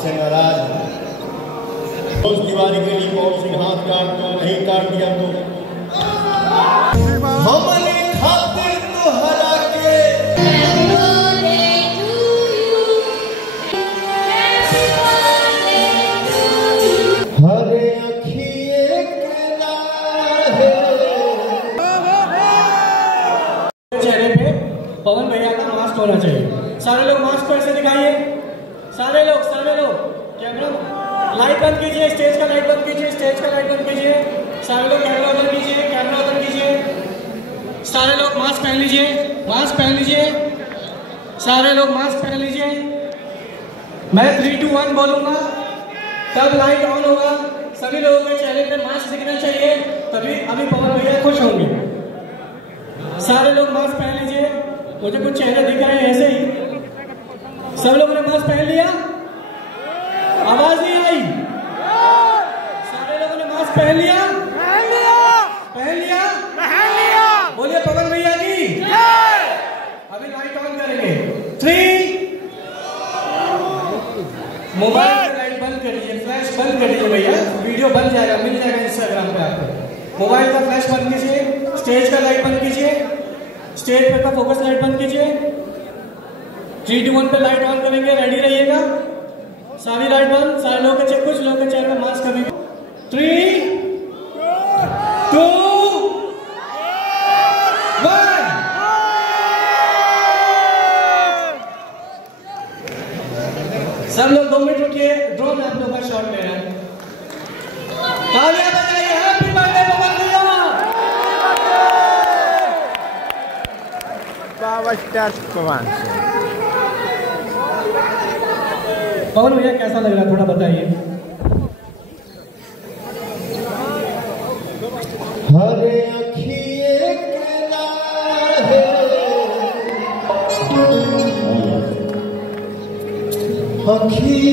आपसे नाराज हूँ। उस दीवारी के लिए कौन सी हाथ नहीं काट दिया तो हमने खातिर तो हरा के हरे अखिए चेहरे पे पवन भैया का मास्क होना चाहिए। सारे लोग मास्क को ऐसे दिखाइए। सारे लोग कैमरा लाइट बंद कीजिए, स्टेज का लाइट बंद कीजिए, स्टेज का लाइट बंद कीजिए। सारे लोग कैमरा बंद कीजिए, कैमरा बंद कीजिए। सारे लोग मास्क पहन लीजिए, मास्क पहन लीजिए। सारे लोग मास्क पहन लीजिए। मैं 3, 2, 1 बोलूंगा तब लाइट ऑन होगा। सभी लोगों के चेहरे पे मास्क दिखना चाहिए, तभी अभी पवन भैया खुश होंगे। सारे लोग मास्क पहन लीजिए। मुझे कुछ चेहरे दिख रहे हैं ऐसे ही। सब लोगों ने मास्क पहन लिया? आवाज नहीं आई। सारे लोगों ने मास्क पहन लिया? पहन लिया? बोलिए पवन भैया की। अभी लाइट ऑन करेंगे। 3 मोबाइल का लाइट बंद कर दीजिए, फ्लैश बंद कर दीजिए भैया, वीडियो बन जाएगा, मिल जाएगा इंस्टाग्राम पे आपको। मोबाइल का फ्लैश बंद कीजिए, स्टेज का लाइट बंद कीजिए, स्टेज पे का फोकस लाइट बंद कीजिए। 3, 2, 1 पे लाइट ऑन करेंगे, रेडी रहिएगा। सारी लाइट बंद। सारे लोगों के कुछ लोगों के चेहरे में मास्क अभी। 3, 2, 1। सब लोग 2 मिनट रुकिए, ड्रोन आप लोग का शॉट ले रहा है। तालियां बजाइए, हैप्पी बर्थडे पवन भैया। पावर स्टार पवन भैया कैसा लग रहा है थोड़ा बताइए। हरे अखिए अखिए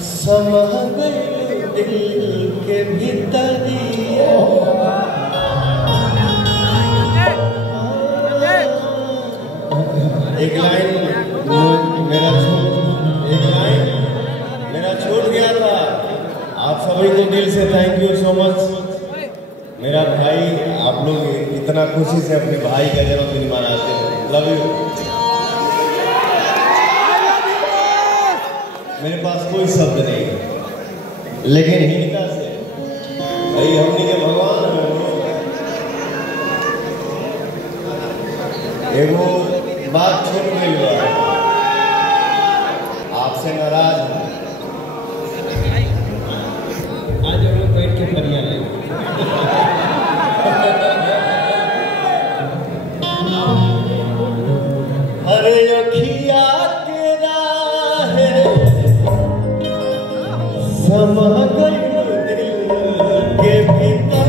समा गए दिल के भीतर। एक लाइन मेरा छूट गया था। आप सभी को दिल से थैंक यू सो मच। मेरा भाई, आप लोग इतना खुशी से अपने भाई का जन्मदिन मनाते हैं। Love you. मेरे पास कोई शब्द नहीं है, लेकिन हिंदा से भाई हमने के भगवान एगो बात छूट गई हुआ, आपसे नाराज हूँ। आज हम लोग बैठ के बढ़िया लगे। हरे अखिया के राहे समा गई दिल के भीतर।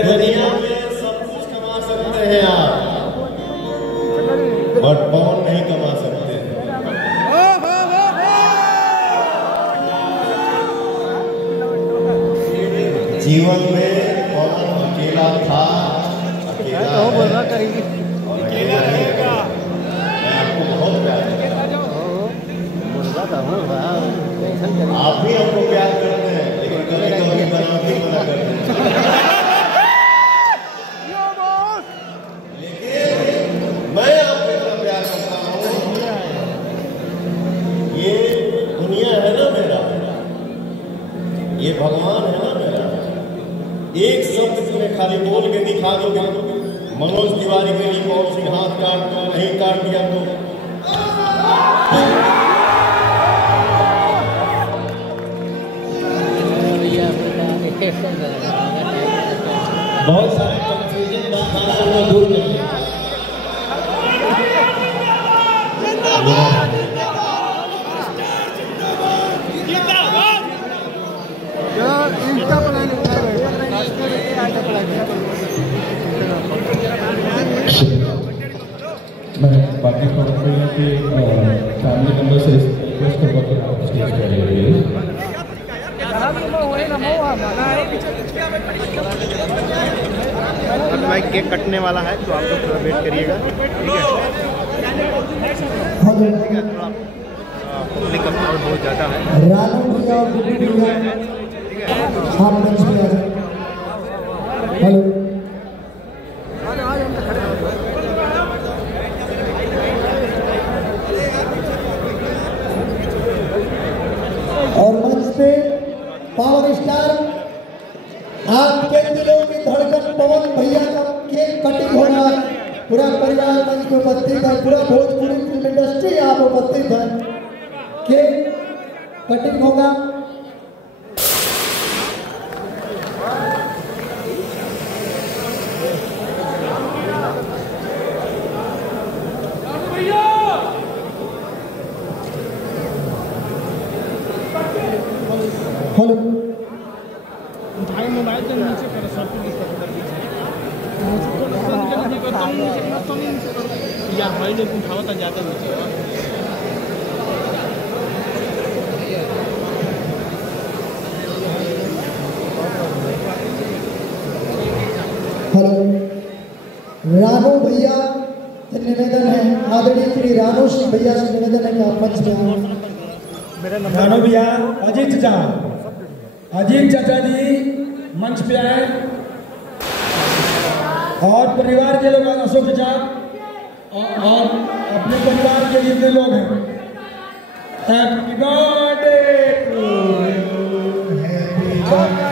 दुनिया में सब कुछ कमा सकते हैं आप, बट पवन नहीं कमा सकते। जीवन में पवन अकेला था, अकेला है, और अकेला रहेगा। मैं आपको बहुत प्यार करता हूँ, आप भी हमको प्यार करते हैं, लेकिन कभी कभी बनावटी मना करते हैं। लेकिन मैं आपको इतना प्यार करता हूँ, ये दुनिया है ना मेरा, ये भगवान है ना मेरा। एक शब्द में खाली बोल के दिखा दोगे, मनोज तिवारी के लिए पवन सिंह हाथ काट दो, नहीं काट दिया तो बहुत सारे कंफ्यूजन बात दूर करिए। मैं बाकी खबर पे है कि फैमिली मेंबर से रिक्वेस्ट करूँगा कि आप स्टेज पे आइए। अब भाई केक कटने वाला है, तो आप लोग थोड़ा वेट करिएगा, ठीक है? ठीक है, थोड़ा पब्लिक का क्राउड बहुत ज़्यादा है। हेलो, और मंच पे पावर स्टार आपके दिलों की धड़कन पवन भैया का केक कटिंग होगा। पूरा परिवार मंच पे उपस्थित है, पूरा भोजपुरी फिल्म इंडस्ट्री यहाँ पे उपस्थित है। केक कटिंग होगा। हेलो, मोबाइल के नीचे करो, सब कुछ यार भाई ने उठावा था ज़्यादा नीचे। हेलो, रानो भैया से निवेदन है, आदरणीय श्री रानो सिंह भैया से निवेदन है कि आप मंच पे आए। रानो भैया, अजीत चाचा जी मंच पे आए, और परिवार के लोग अशोक चाचा और अपने परिवार के जितने लोग हैं, happy birthday to you, happy birthday.